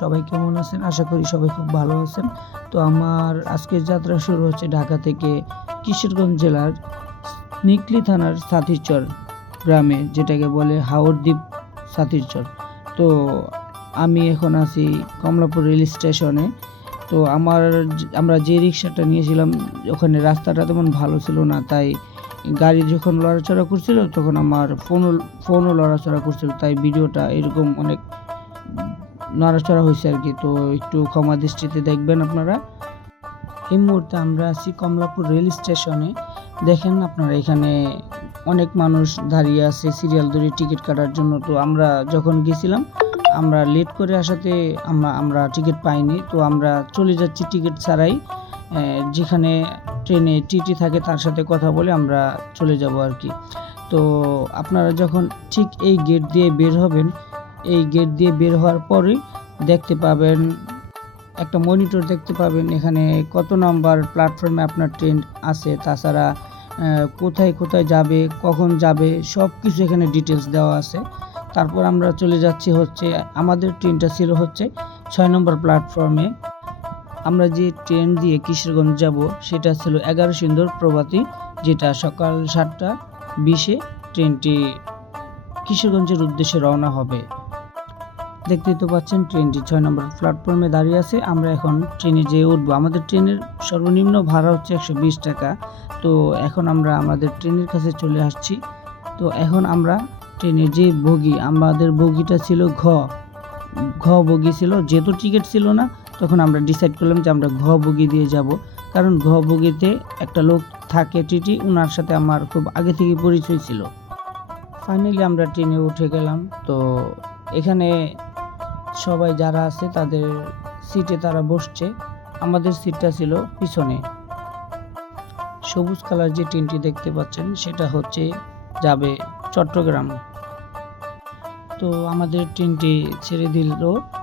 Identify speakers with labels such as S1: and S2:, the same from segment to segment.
S1: সবাই কেমন আছেন? আশা করি সবাই খুব ভালো আছেন। তো আমার আজকের যাত্রা শুরু হচ্ছে ঢাকা থেকে কিশোরগঞ্জ জেলার নিকলি থানার সাথিরচর গ্রামে, যেটাকে বলে হাওড়দ্বীপ সাথিরচর। তো আমি এখন আছি কমলাপুর রেল স্টেশনে। তো আমার আমরা যে রিক্সাটা নিয়েছিলাম, ওখানে রাস্তাটা তেমন ভালো ছিল না। তাই গাড়ি যখন লড়াচড়া করছিল, তখন আমার ফোনও ফোনও লড়াচড়া করছিল। তাই ভিডিওটা এরকম অনেক নড়াচড়া হয়েছে আর কি, তো একটু ক্ষমা দৃষ্টিতে দেখবেন আপনারা। এই মুহূর্তে আমরা আছি কমলাপুর রেল স্টেশনে। দেখেন আপনারা এখানে অনেক মানুষ দাঁড়িয়ে আছে সিরিয়াল ধরে টিকিট কাটার জন্য। তো আমরা যখন গেছিলাম, আমরা লেট করে আসাতে আমরা আমরা টিকিট পাইনি। তো আমরা চলে যাচ্ছি টিকিট ছাড়াই। যেখানে ট্রেনে টিটি থাকে তার সাথে কথা বলে আমরা চলে যাব আর কি। তো আপনারা যখন ঠিক এই গেট দিয়ে বের হবেন এই গেট দিয়ে বের হওয়ার পরেই দেখতে পাবেন, একটা মনিটর দেখতে পাবেন এখানে কত নাম্বার প্ল্যাটফর্মে আপনার ট্রেন আছে। তাছাড়া কোথায় কোথায় যাবে, কখন যাবে সব কিছু এখানে ডিটেলস দেওয়া আছে। তারপর আমরা চলে যাচ্ছি হচ্ছে, আমাদের ট্রেনটা ছিল হচ্ছে ছয় নম্বর প্ল্যাটফর্মে আমরা যে ট্রেন দিয়ে কিশোরগঞ্জ যাব, সেটা ছিল এগারো সুন্দর প্রভাতী, যেটা সকাল সাতটা বিশে ট্রেনটি কিশোরগঞ্জের উদ্দেশ্যে রওনা হবে। দেখতেই তো পাচ্ছেন, ট্রেনটি ছয় নম্বর প্ল্যাটফর্মে দাঁড়িয়ে আছে। আমরা এখন ট্রেনে যেয়ে উঠবো। আমাদের ট্রেনের সর্বনিম্ন ভাড়া হচ্ছে একশো বিশ টাকা। তো এখন আমরা আমাদের ট্রেনের কাছে চলে আসছি। তো এখন আমরা ট্রেনে যে বগি, আমাদের বগিটা ছিল ঘ। ঘ বগি ছিল, যেহেতু টিকিট ছিল না, তখন আমরা ডিসাইড করলাম যে আমরা ঘ বগি দিয়ে যাব। কারণ ঘ বগিতে একটা লোক থাকে টিটি ওনার সাথে আমার খুব আগে থেকে পরিচয় ছিল। ফাইনালি আমরা ট্রেনে উঠে গেলাম। তো এখানে সবাই যারা আছে তাদের সিটে তারা বসছে। আমাদের সিটটা ছিল পিছনে। সবুজ কালার যে ট্রেনটি দেখতে পাচ্ছেন, সেটা হচ্ছে যাবে চট্টগ্রাম। তো আমাদের ট্রেনটি ছেড়ে দিল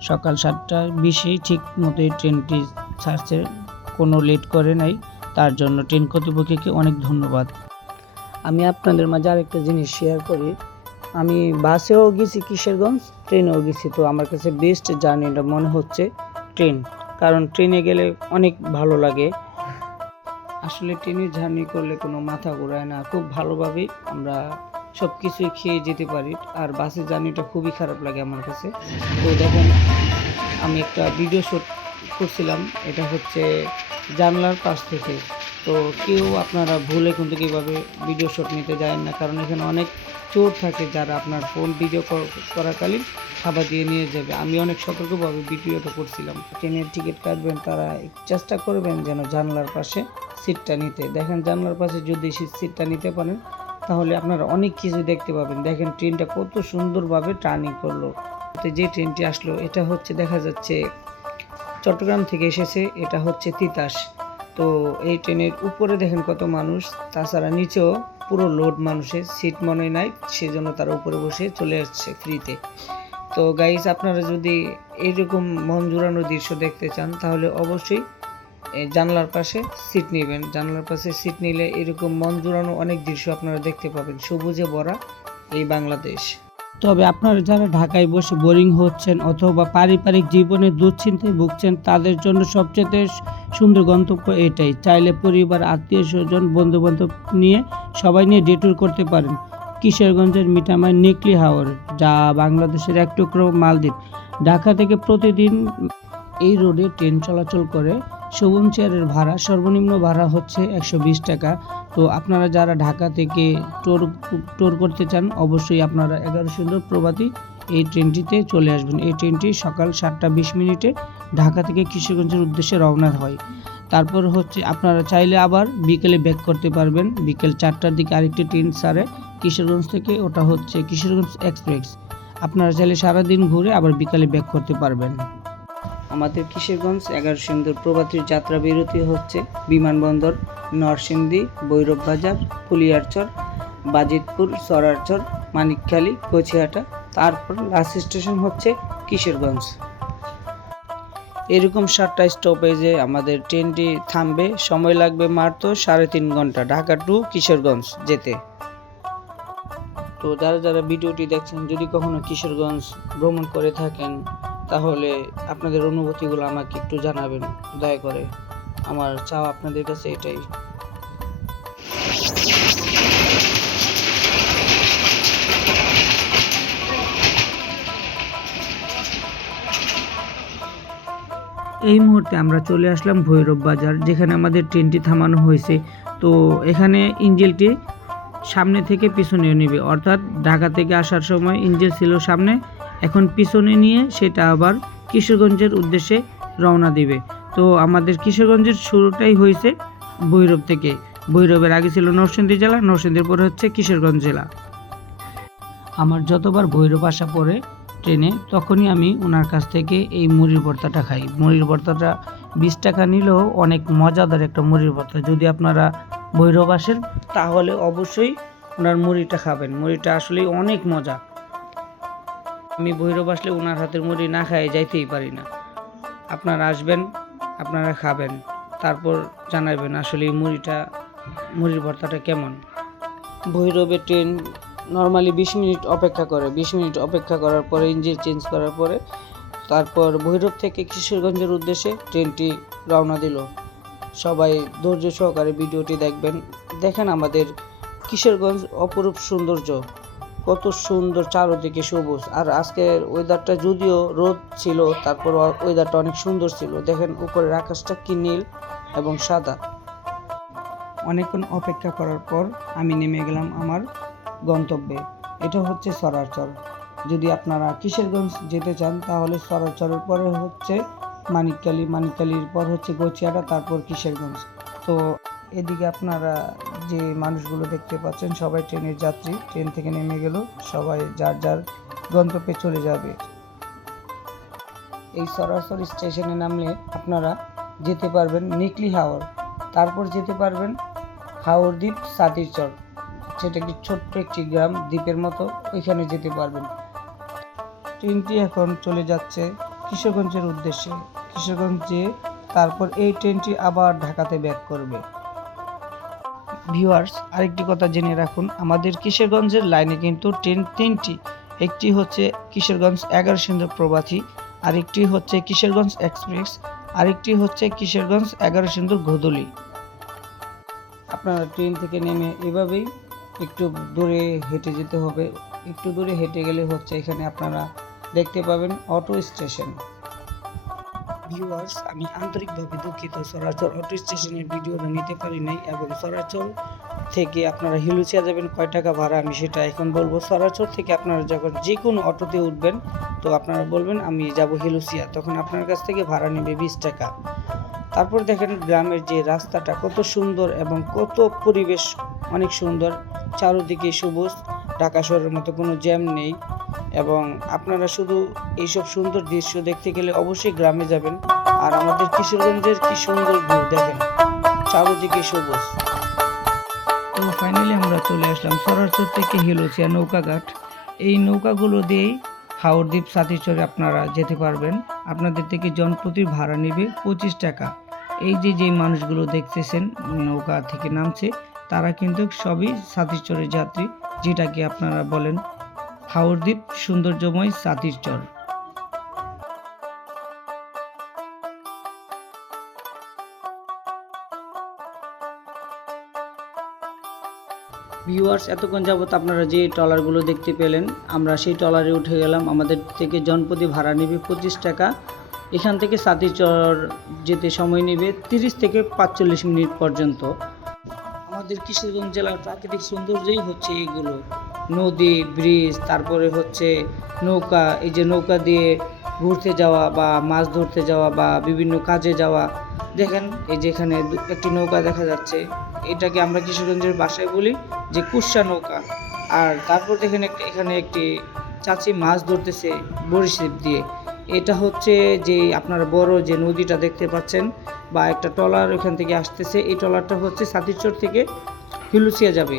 S1: সকাল সাতটা বিশেই ঠিক মতো এই ট্রেনটি ছাড়ছে, কোনো লেট করে নাই। তার জন্য ট্রেন কর্তৃপক্ষকে অনেক ধন্যবাদ। আমি আপনাদের মাঝে আরেকটা জিনিস শেয়ার করি। আমি বাসেও গেছি কিশোরগঞ্জ। ট্রেনেও গেছি, তো আমার কাছে বেস্ট জার্নিটা মনে হচ্ছে ট্রেন কারণ ট্রেনে গেলে অনেক ভালো লাগে। আসলে ট্রেনে জার্নি করলে কোনো মাথা ঘোরায় না, খুব ভালোভাবে আমরা সব কিছুই খেয়ে যেতে পারি, আর বাসের জার্নিটা খুবই খারাপ লাগে আমার কাছে। তো দেখেন, আমি একটা ভিডিও শ্যুট করছিলাম, এটা হচ্ছে জানলার পাশ থেকে। তো কেউ আপনারা ভুলে কিন্তু কীভাবে ভিডিও শ্যুট নিতে যায় না, কারণ এখানে অনেক চোর থাকে যারা আপনার ফোন ভিডিও করাকালীন খাবার দিয়ে নিয়ে যাবে। আমি অনেক সতর্কভাবে ভিডিওটা করছিলাম। ট্রেনের টিকিট কাটবেন, তারা চেষ্টা করবেন যেন জানলার পাশে সিটটা নিতে। দেখেন, জানলার পাশে যদি সিটটা নিতে পারেন, তাহলে আপনারা অনেক কিছু দেখতে পাবেন। দেখেন, ট্রেনটা কত সুন্দরভাবে টার্নিং করল। তো যে ট্রেনটি আসলো, এটা হচ্ছে, দেখা যাচ্ছে, চট্টগ্রাম থেকে এসেছে, এটা হচ্ছে তিতাস। তো এই ট্রেনের উপরে দেখেন কত মানুষ। তাছাড়া নিচেও পুরো লোড মানুষের সিট মনে নাই, সেজন্য তারা উপরে বসে চলে আসছে ফ্রিতে তো গাইস আপনারা যদি এইরকম মন জুড়ানো দৃশ্য দেখতে চান, তাহলে অবশ্যই জানলার পাশে সিট নেবেন। জানলার পাশে সিট নিলে এরকম মন জুড়ানো অনেক দৃশ্য আপনারা দেখতে পাবেন। সবুজে ভরা এই বাংলাদেশ। তবে আপনারা যারা ঢাকায় বসে বোরিং হচ্ছেন অথবা পারিবারিক জীবনে দুশ্চিন্তায় ভুগছেন, তাদের জন্য সবচেয়ে সুন্দর গন্তব্য এটাই। চাইলে পরিবার, আত্মীয় স্বজন বন্ধু বান্ধব নিয়ে সবাই নিয়ে ডেটুর করতে পারেন। কিশোরগঞ্জের মিঠামাই নেকলি হাওর, যা বাংলাদেশের এক টুকরো মালদ্বীপ। ঢাকা থেকে প্রতিদিন এই রোডে ট্রেন চলাচল করে শোভন চেয়ারের ভাড়া, সর্বনিম্ন ভাড়া হচ্ছে একশো বিশ টাকা। তো আপনারা যারা ঢাকা থেকে টোর টোর করতে চান, অবশ্যই আপনারা এগারো সুন্দর প্রভাতী এই ট্রেনটিতে চলে আসবেন। এই ট্রেনটি সকাল সাতটা বিশ মিনিটে ঢাকা থেকে কিশোরগঞ্জের উদ্দেশ্যে রওনা হয়। তারপর হচ্ছে আপনারা চাইলে আবার বিকেলে ব্যাক করতে পারবেন। বিকেল চারটার দিকে আরেকটি ট্রেন ছাড়ে কিশোরগঞ্জ থেকে, ওটা হচ্ছে কিশোরগঞ্জ এক্সপ্রেস। আপনারা চাইলে সারাদিন ঘুরে আবার বিকালে ব্যাক করতে পারবেন। আমাদের কিশোরগঞ্জ এগারো সুন্দর প্রভাতীর যাত্রা বিরতি হচ্ছে। বিমানবন্দর, নরসিংদী ভৈরব বাজার ফুলিয়ারচর, বাজিতপুর, সরারচর, মানিকখালী কচিহাটা তারপর লাস্ট স্টেশন হচ্ছে কিশোরগঞ্জ। এরকম সাতটা স্টপেজে আমাদের ট্রেনটি থামবে। সময় লাগবে মাত্র সাড়ে তিন ঘণ্টা। ঢাকা টু কিশোরগঞ্জ যেতে। তো যারা যারা ভিডিওটি দেখছেন, যদি কখনো কিশোরগঞ্জ ভ্রমণ করে থাকেন তাহলে আপনাদের অনুভূতিগুলো আমাকে একটু জানাবেন, দয়া করে। আমার চাওয়া আপনাদের কাছে এটাই। এই মুহূর্তে আমরা চলে আসলাম ভৈরব বাজার, যেখানে আমাদের ট্রেনটি থামানো হয়েছে। তো এখানে ইঞ্জিলটি সামনে থেকে পিছনে নেবে, অর্থাৎ ঢাকা থেকে আসার সময় ইঞ্জিল ছিল সামনে। এখন পিছনে নিয়ে সেটা আবার কিশোরগঞ্জের উদ্দেশ্যে রওনা দিবে। তো আমাদের কিশোরগঞ্জের শুরুটাই হয়েছে ভৈরব থেকে। ভৈরবের আগে ছিল নরসিংদী জেলা, নরসিংদীর পরে হচ্ছে কিশোরগঞ্জ জেলা। আমার যতবার ভৈরব আসা পড়ে ট্রেনে, তখনই আমি ওনার কাছ থেকে এই মুড়ির ভর্তাটা খাই। মুড়ির ভর্তাটা বিশ টাকা নিলেও অনেক মজাদার একটা মুড়ির ভর্তা। যদি আপনারা ভৈরব আসেন, তাহলে অবশ্যই ওনার মুড়িটা খাবেন। মুড়িটা আসলে অনেক মজা। আমি ভৈরব আসলে ওনার হাতের মুড়ি না খাই যাইতেই পারি না। আপনারা আসবেন, আপনারা খাবেন, তারপর জানাবেন আসলে এই মুড়িটা, মুড়ির ভর্তাটা কেমন। ভৈরবে ট্রেন নর্মালি বিশ মিনিট অপেক্ষা করে, বিশ মিনিট অপেক্ষা করার পরে ইঞ্জিন চেঞ্জ করার পরে তারপর ভৈরব থেকে কিশোরগঞ্জের উদ্দেশ্যে ট্রেনটি রওনা দিল। সবাই ধৈর্য সহকারে ভিডিওটি দেখবেন। দেখেন আমাদের কিশোরগঞ্জ অপরূপ সৌন্দর্য। কত সুন্দর চারদিকে সবুজ। আর আজকের ওয়েদারটা যদিও রোদ ছিল, তারপর ওয়েদারটা অনেক সুন্দর ছিল। দেখেন উপরের আকাশটা কি নীল এবং সাদা। অনেকক্ষণ অপেক্ষা করার পর আমি নেমে গেলাম আমার গন্তব্যে। এটা হচ্ছে সরারচর যদি আপনারা কিশোরগঞ্জ যেতে চান, তাহলে সরারচরের পরে হচ্ছে মানিককালী, মানিককালীর পর হচ্ছে গোচিয়াটা তারপর কিশোরগঞ্জ। তো এদিকে আপনারা যে মানুষগুলো দেখতে পাচ্ছেন, সবাই ট্রেনের যাত্রী। ট্রেন থেকে নেমে গেল, সবাই যার যার গন্তব্যে চলে যাবে। এই সরাসরি স্টেশনে নামলে আপনারা যেতে পারবেন নিকলি হাওর। তারপর যেতে পারবেন হাওর দ্বীপ সাতিরচর সেটা একটি ছোট্ট একটি গ্রাম দ্বীপের মতো? ওইখানে যেতে পারবেন। ট্রেনটি এখন চলে যাচ্ছে কিশোরগঞ্জের উদ্দেশ্যে। কিশোরগঞ্জ যেয়ে তারপর এই ট্রেনটি আবার ঢাকাতে ব্যাক করবে। ভিউয়ার্স আরেকটি কথা জেনে রাখুন, আমাদের কিশোরগঞ্জের লাইনে কিন্তু ট্রেন তিনটি, একটি হচ্ছে কিশোরগঞ্জ এগারো সিন্ধু প্রবাসী, আরেকটি হচ্ছে কিশোরগঞ্জ এক্সপ্রেস আরেকটি হচ্ছে কিশোরগঞ্জ এগারো সিন্ধুর ঘোদলি আপনারা ট্রেন থেকে নেমে এভাবেই একটু দূরে হেঁটে যেতে হবে, একটু দূরে হেঁটে গেলে হচ্ছে এখানে আপনারা দেখতে পাবেন অটো স্টেশন ভিউয়ার্স আমি আন্তরিকভাবে দুঃখিত। সরাচল অটো স্টেশনের ভিডিওটা নিতে পারি নাই এবং সরাচল থেকে আপনারা হিলুচিয়া যাবেন, কয় টাকা ভাড়া আমি সেটা এখন বলব। সরাচল থেকে আপনারা যখন যে কোনো অটোতে উঠবেন, তো আপনারা বলবেন, আমি যাব হিলুচিয়া। তখন আপনার কাছ থেকে ভাড়া নেবে বিশ টাকা। তারপর দেখেন গ্রামের যে রাস্তাটা কত সুন্দর এবং কত পরিবেশ অনেক সুন্দর। চারোদিকে সবুজ, ঢাকা শহরের মতো কোনো জ্যাম নেই এবং আপনারা শুধু এইসব সুন্দর দৃশ্য দেখতে গেলে অবশ্যই গ্রামে যাবেন। আর আমাদের কিশোরগঞ্জের কি সুন্দর ভিউ দেখেন, চারোদিকে সবুজ। তো ফাইনালি আমরা চলে আসলাম সরারচর থেকে হিলোচিয়া নৌকাঘাট। এই নৌকাগুলো দিয়েই হাওড় দ্বীপ সাথীচরে আপনারা যেতে পারবেন। আপনাদের থেকে জনপ্রতির ভাড়া নেবে পঁচিশ টাকা। এই যে যে মানুষগুলো দেখতেছেন, নৌকা থেকে নামছে, তারা কিন্তু সবই সাথীচরের যাত্রী, যেটাকে আপনারা বলেন হাওড় দ্বীপ সৌন্দর্যময় সাথীর ভিউয়ার্স এতক্ষণ যাবত আপনারা যে ট্রলারগুলো দেখতে পেলেন, আমরা সেই ট্রলারে উঠে গেলাম। আমাদের থেকে জনপ্রতি ভাড়া নেবে পঁচিশ টাকা। এখান থেকে সাতিচর যেতে সময় নেবে তিরিশ থেকে পাঁচচল্লিশ মিনিট পর্যন্ত। আমাদের কিশোরগঞ্জ জেলার প্রাকৃতিক সৌন্দর্যই হচ্ছে এইগুলো নদী, ব্রিজ, তারপরে হচ্ছে নৌকা, এই যে নৌকা দিয়ে ঘুরতে যাওয়া বা মাছ ধরতে যাওয়া বা বিভিন্ন কাজে যাওয়া। দেখেন, এই যে এখানে দু- একটি নৌকা দেখা যাচ্ছে। এটাকে আমরা কিশোরগঞ্জের বাসায় বলি যে কুৎসা নৌকা। আর তারপর দেখেন এখানে একটি চাচি মাছ ধরতেছে বড়িশিপ দিয়ে। এটা হচ্ছে যে আপনার বড় যে নদীটা দেখতে পাচ্ছেন বা একটা ট্রলার ওখান থেকে আসতেছে, এই ট্রলারটা হচ্ছে সাতিরচর থেকে হিলুসিয়া যাবে।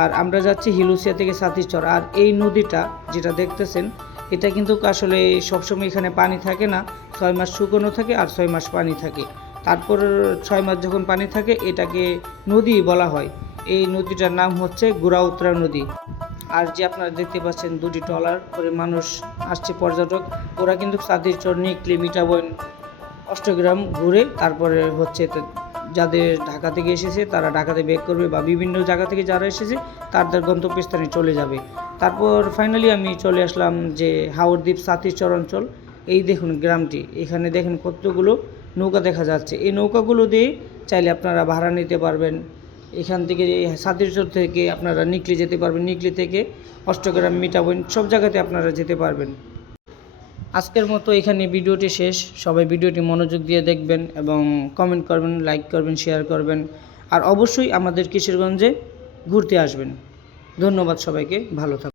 S1: আর আমরা যাচ্ছি হিলুসিয়া থেকে সাতিরচর আর এই নদীটা যেটা দেখতেছেন, এটা কিন্তু আসলে সবসময় এখানে পানি থাকে না, ছয় মাস শুকনো থাকে আর ছয় মাস পানি থাকে। তারপর ছয় মাস যখন পানি থাকে, এটাকে নদী বলা হয়। এই নদীটার নাম হচ্ছে গুড়াউত্রা নদী। আর যে আপনারা দেখতে পাচ্ছেন দুটি ট্রলার করে মানুষ আসছে পর্যটক, ওরা কিন্তু সাদির চর নিকলি মিঠাবন অষ্টগ্রাম ঘুরে তারপরে হচ্ছে যাদের ঢাকা থেকে এসেছে তারা ঢাকাতে ব্যাক করবে বা বিভিন্ন জায়গা থেকে যারা এসেছে তাদের গন্তব্যস্থানে চলে যাবে। তারপর ফাইনালি আমি চলে আসলাম যে হাওড়দ্বীপ সাতিচর অঞ্চল এই দেখুন গ্রামটি, এখানে দেখেন কতগুলো নৌকা দেখা যাচ্ছে। এই নৌকাগুলো দিয়ে চাইলে আপনারা ভাড়া নিতে পারবেন। এখান থেকে সাতিরচর থেকে আপনারা নিকলি যেতে পারবেন, নিকলি থেকে অষ্টগ্রাম, মিটাবন, সব জায়গাতে আপনারা যেতে পারবেন। আজকের মতো এখানে ভিডিওটি শেষ। সবাই ভিডিওটি মনোযোগ দিয়ে দেখবেন এবং কমেন্ট করবেন লাইক করবেন শেয়ার করবেন। আর অবশ্যই আমাদের কিশোরগঞ্জে ঘুরতে আসবেন। ধন্যবাদ সবাইকে, ভালো থাকুন।